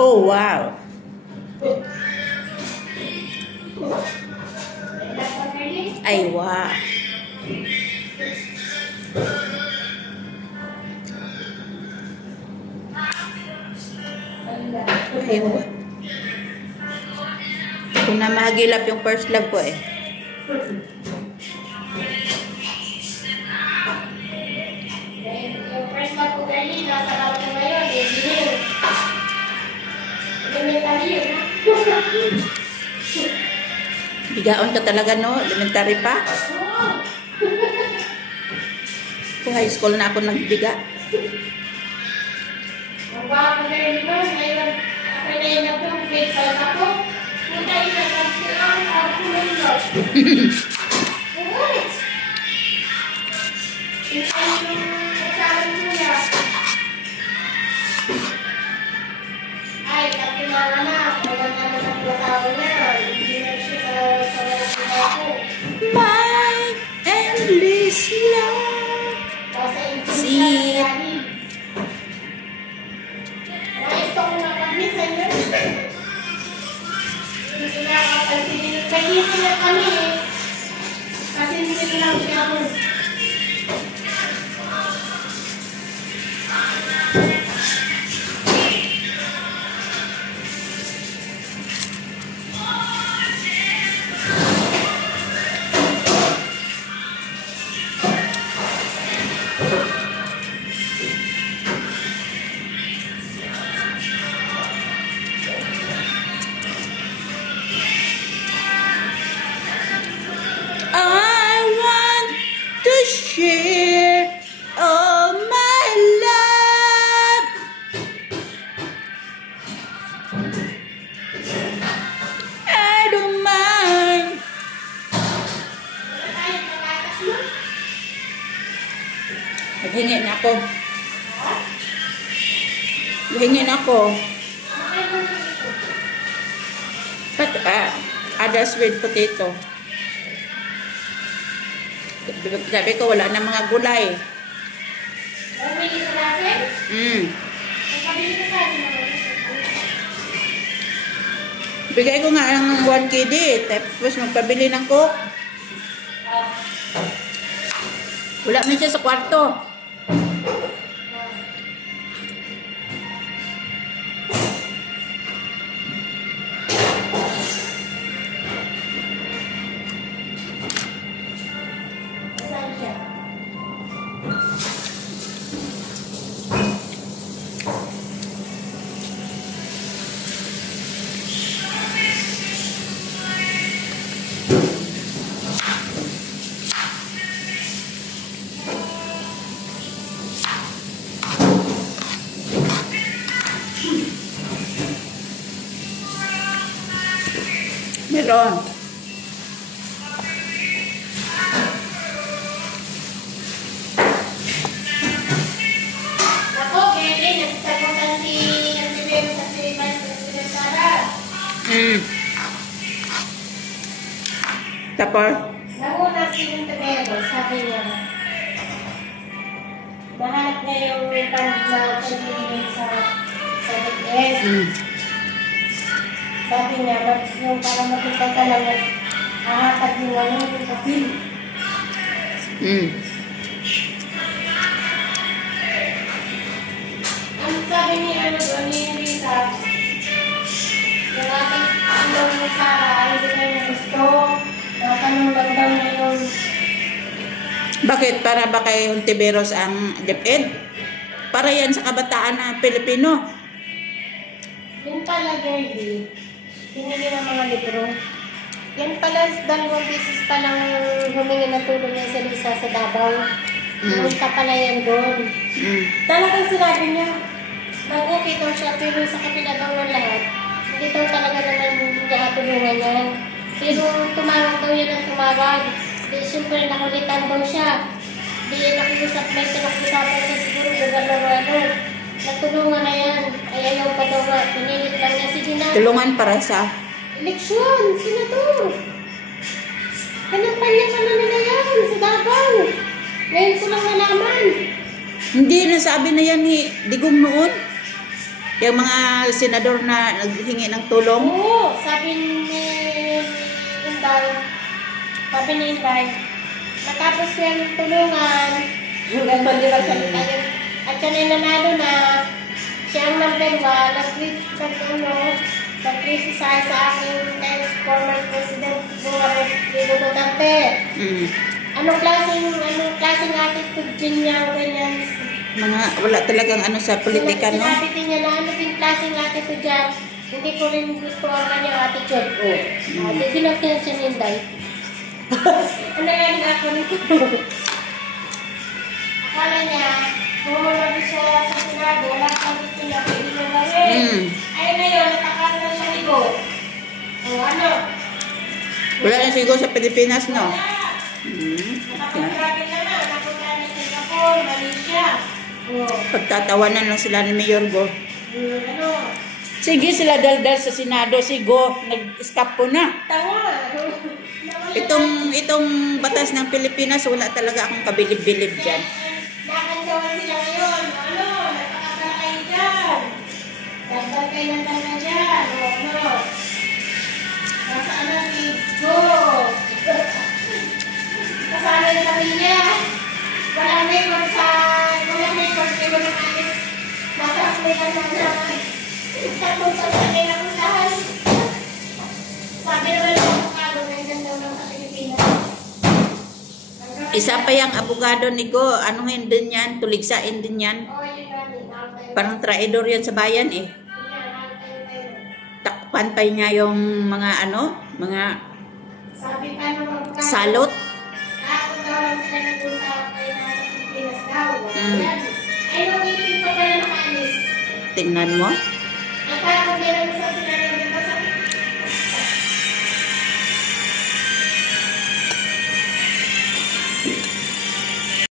Oh, wow. Ay, wow. Ay, wow. Kung na mahagilap yung first love ko eh. Yung first love ko kanina, nasa love ko ngayon, eh, elementary yun, ha? Bigaon ka talaga, no? Elementary pa? Kung high school na ako nagbiga. Ang bago na yun, no? Ngayon, ako na yun na po, grade 5 ako. Punta yun na sa silang, ako na yun, no? Ito yung usahan ko niya. Ay, kasi mga anak, maganda na ng asawa niya. Hindi na siya sa mga ako. My endless love. See. Ito ko na kami sa inyo. Hindi na kasi nagising na kami eh. Kasi hindi lang siya ako. I want to share all my love. I don't mind. Maghingi na ako. Maghingi na ako. Other sweet potato. Sabi ko, wala na mga gulay. Pabili ka natin? Pabili ka sa akin. Bigay ko nga ng 1 KD. Tapos magpabili ng coke. Wala man siya sa kwarto. Saan siya? Meron. Ako, ganyan, nagsagutan si Antibero sa si Vice President Sara. Tapos, Nanguna si Antibero, sabi niya, nahanap niya yung pag-ibig sa BTS. Sabi niya, yung para makita ka lang, hahatag yung ano yung kapil. Mm. Ang sabi ni ano doon, ni Rita, yung ating tanong ni Sarah, hindi na niya gusto. Tanong lang daw niya yung Bakit? Para ba kay Hontiveros ang DepEd? Para yan sa kabataan na Pilipino. yun pala, girlie. Pinili ng mga libro. Yan pala, 2 beses palang humingi ng tulong yan sa Lisa sa Davao. Pumunta pala yan doon. Mm. Talagang sinabi niya, mag-okay daw siya, pero sa kapila daw ng lahat, hindi daw talaga naman niya tulungan yan. Pero tumawag daw yan ang tumawag. Di siyempre nakulitan daw siya. Di may pinakusapan siya siguro gobernador. Natulungan na yan. Ay ayaw pa daw nga. Pinilit lang niya. Sige na. Tulungan para sa... Eleksyon! Senador! Kanampanya pa na nila yan sa Davao. Ngayon ko lang nalaman. Hindi, nasabi na yan ni Digong noon. Yung mga senador na naghingi ng tulong. Oo, sabi ni Inday. Sabi ni Inday. Natapos ko yung tulungan. Hanggang pa di ba salita yun. At siya na nanalo na. Siya ang number 1. Nag-criticize sa aking ex-former President Rodrigo Duterte. Mm. Anong klaseng attitude din niya ganyan? Wala talagang ano sa politika, no? Sinabi din niya na ano din klaseng attitude dyan. Hindi ko rin gusto ang kanyang attitude. Di kinakyan siya ni Inday. Ano yan ako nito? Akala niya, pumunod siya sa Senado, lahat ng gusto niya, pwede mo gawin. Ayun na yun, natakasal siya ni Go. Ano? Wala na sigo sa Pilipinas, no? Nakapag-travel naman, napunta na Singapore, Malaysia. Pagtatawanan lang sila ni Mayor Go. Ano? Sige, sila daldal sa Senado. Si Go, nag-escape po na. Tawa. Itong batas ng Pilipinas, wala talaga akong kabilib-bilib dyan. Nakantawan sila ngayon. Ano? Nagpakasal kayo dyan. Dagdag kayo ng tanda dyan. Ano? Nasaan na si Go? Kasama yung pamilya. Walang record kayo ng alis. Nasa aplikan lang naman. Takot sa sakay na puntahan. Sabi naman yung abogado na yung daw ng sa Pilipinas. Isa pa yung abogado ni Go. Anuhin din yan? Tuligsain din yan. Oo, yun namin. Parang traidor yan sa bayan eh. Takpantay niya yung mga mga Sabi pa ng abogado. salot. Ako daw lang sila nag-usap kayo nasa Pilipinas daw. Yan. Ay, nung ipin pa pala nakaalis. Tingnan mo. At parang meron sa sila